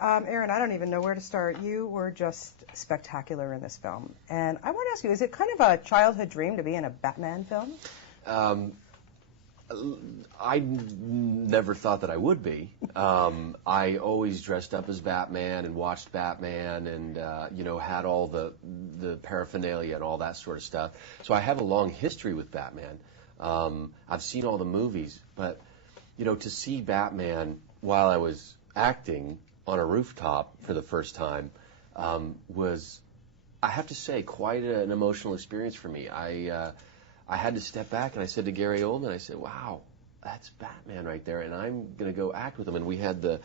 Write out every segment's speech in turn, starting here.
Aaron, I don't even know where to start. You were just spectacular in this film. And I want to ask you, is it kind of a childhood dream to be in a Batman film? I never thought that I would be. I always dressed up as Batman and watched Batman and, had all the paraphernalia and all that sort of stuff. So I have a long history with Batman. I've seen all the movies, but, to see Batman while I was acting on a rooftop for the first time was, I have to say, quite an emotional experience for me. I had to step back, and I said to Gary Oldman, I said, wow, that's Batman right there, and I'm going to go act with him. And we had the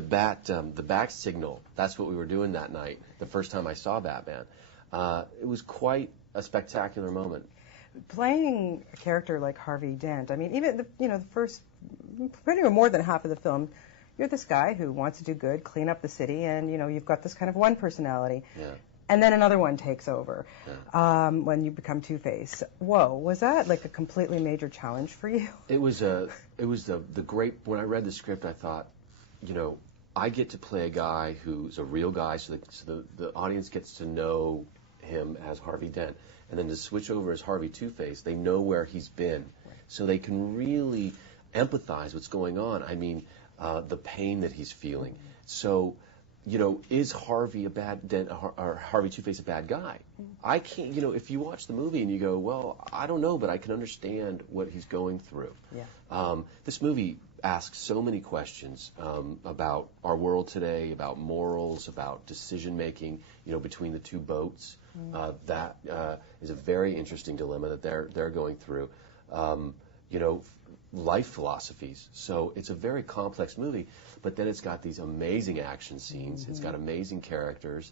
bat signal. That's what we were doing that night, the first time I saw Batman. It was quite a spectacular moment. Playing a character like Harvey Dent, I mean, even the first, pretty much more than half of the film, you're this guy who wants to do good, clean up the city, and you've got this kind of one personality. Yeah. And then another one takes over Yeah. when you become Two-Face. Whoa, was that like a completely major challenge for you? It was the great, when I read the script, I thought, I get to play a guy who's a real guy, so the audience gets to know him as Harvey Dent. And then to switch over as Harvey Two-Face, they know where he's been. Right. So they can really empathize what's going on. I mean, the pain that he's feeling. Mm-hmm. So, is Harvey a bad Dent or Harvey Two-Face a bad guy? Mm-hmm. I can't, if you watch the movie and you go, well, I don't know, but I can understand what he's going through. Yeah. This movie asks so many questions about our world today, about morals, about decision making, between the two boats. Mm-hmm. That is a very interesting dilemma that they're going through. Life philosophies. So it's a very complex movie, but then it's got these amazing action scenes. Mm-hmm. It's got amazing characters.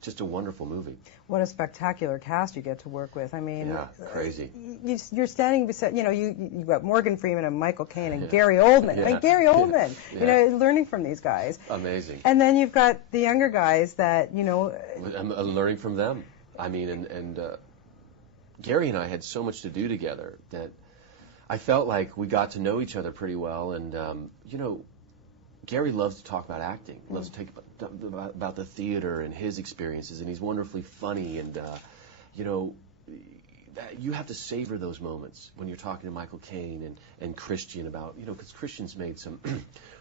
Just a wonderful movie. What a spectacular cast you get to work with. I mean, yeah, crazy. You're standing beside, you've got Morgan Freeman and Michael Caine and Gary Oldman. Yeah. I mean, Gary Oldman, learning from these guys. Amazing. And then you've got the younger guys that, I'm learning from them. I mean, and Gary and I had so much to do together that I felt like we got to know each other pretty well, and Gary loves to talk about acting, loves to talk about the theater and his experiences, and he's wonderfully funny, and you have to savor those moments when you're talking to Michael Caine and Christian about, because Christian's made some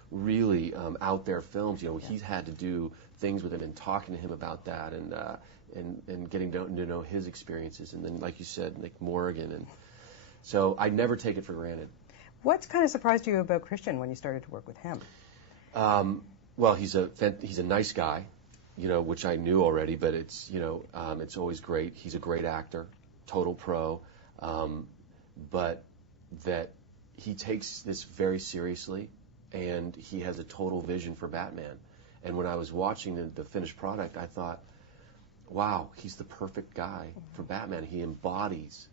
really out there films. He's had to do things with him and talking to him about that, and getting to know his experiences, and then, like you said, Nick Morgan, and so I never take it for granted. What kind of surprised you about Christian when you started to work with him? Well, he's a nice guy, which I knew already, but it's always great. He's a great actor, total pro, but that he takes this very seriously, and he has a total vision for Batman. And when I was watching the finished product, I thought, wow, he's the perfect guy for Batman. He embodies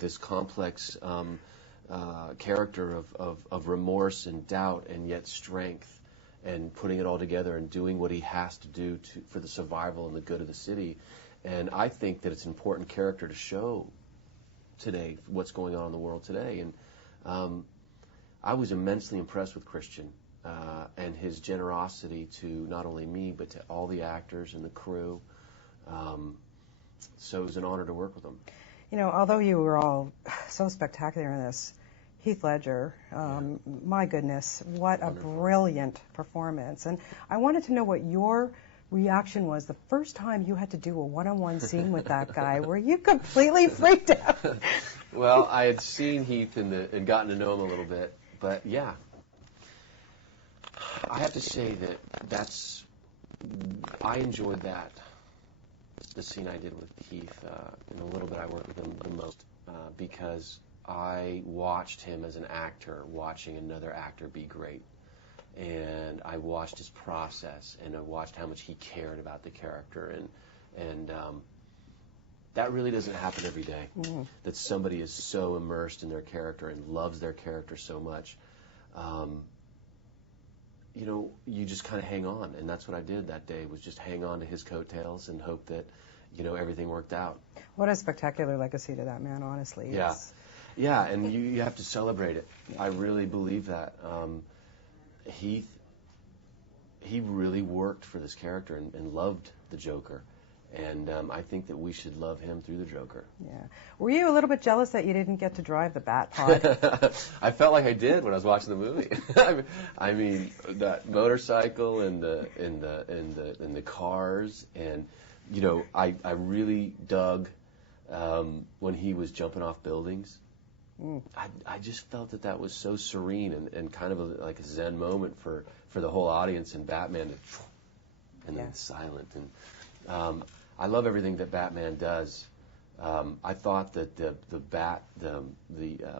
this complex character of remorse and doubt and yet strength, and putting it all together and doing what he has to do for the survival and the good of the city. And I think that it's an important character to show today, what's going on in the world today. And I was immensely impressed with Christian and his generosity to not only me, but to all the actors and the crew. So it was an honor to work with him. Although you were all so spectacular in this, Heath Ledger, my goodness, what Wonderful. A brilliant performance. And I wanted to know what your reaction was the first time you had to do a one-on-one scene with that guy. Were you completely freaked out? Well, I had seen Heath and gotten to know him a little bit, but yeah. I have to say I enjoyed that. The scene I did with Heath, in a little bit I worked with him the most, because I watched him as an actor, watching another actor be great. And I watched his process, and I watched how much he cared about the character, and that really doesn't happen every day, that somebody is so immersed in their character and loves their character so much. You just kind of hang on, and that's what I did that day, was just hang on to his coattails and hope that, everything worked out. What a spectacular legacy to that man, honestly. Yeah. Yeah, and you have to celebrate it. I really believe that. Heath he really worked for this character and loved the Joker. And I think that we should love him through the Joker. Yeah. Were you a little bit jealous that you didn't get to drive the Bat-Pod? I felt like I did when I was watching the movie. I mean, that motorcycle and the cars, and you know, I really dug when he was jumping off buildings. I just felt that was so serene and kind of like a Zen moment for the whole audience, and Batman to, and then silent. And I love everything that Batman does. I thought that the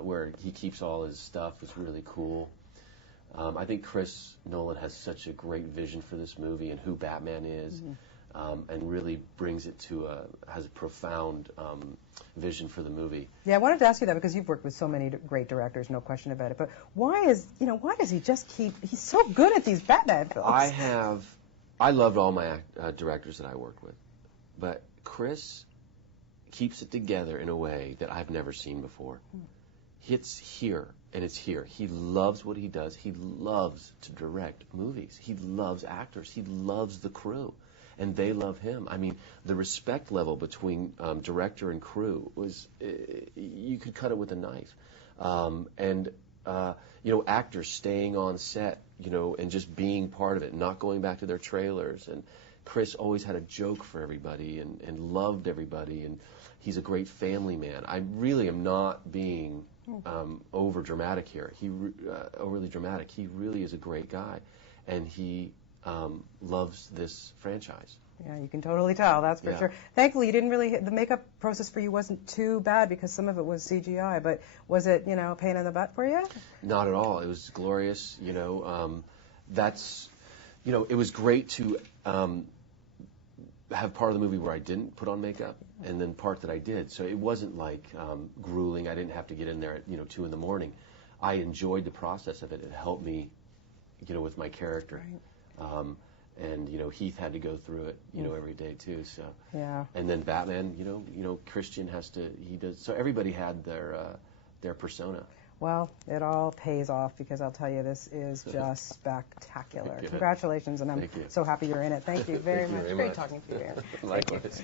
where he keeps all his stuff was really cool. I think Chris Nolan has such a great vision for this movie and who Batman is, and really brings it to has a profound vision for the movie. Yeah, I wanted to ask you that because you've worked with so many great directors, no question about it. But why does he just keep? He's so good at these Batman films. I loved all my directors that I worked with, but Chris keeps it together in a way that I've never seen before. It's here, and it's here. He loves what he does. He loves to direct movies. He loves actors. He loves the crew, and they love him. I mean, the respect level between director and crew was, you could cut it with a knife. You know, actors staying on set, you know, and just being part of it, not going back to their trailers. And Chris always had a joke for everybody and loved everybody, and he's a great family man. I really am not being over dramatic here. Overly dramatic. He really is a great guy, and he loves this franchise. Yeah, you can totally tell, that's for sure. Thankfully, you didn't really, the makeup process for you wasn't too bad because some of it was CGI, but was it, you know, a pain in the butt for you? Not at all. It was glorious, you know. It was great to have part of the movie where I didn't put on makeup, and then part that I did. So it wasn't like grueling. I didn't have to get in there at 2 in the morning. I enjoyed the process of it. It helped me, you know, with my character. Right. And you know, Heath had to go through it, you know, every day too. So yeah. And then Batman, you know, Christian he does. So everybody had their persona. Well, it all pays off because I'll tell you, this is just spectacular. Congratulations, and I'm so happy you're in it. Thank you very much. Great talking to you, Aaron. Likewise.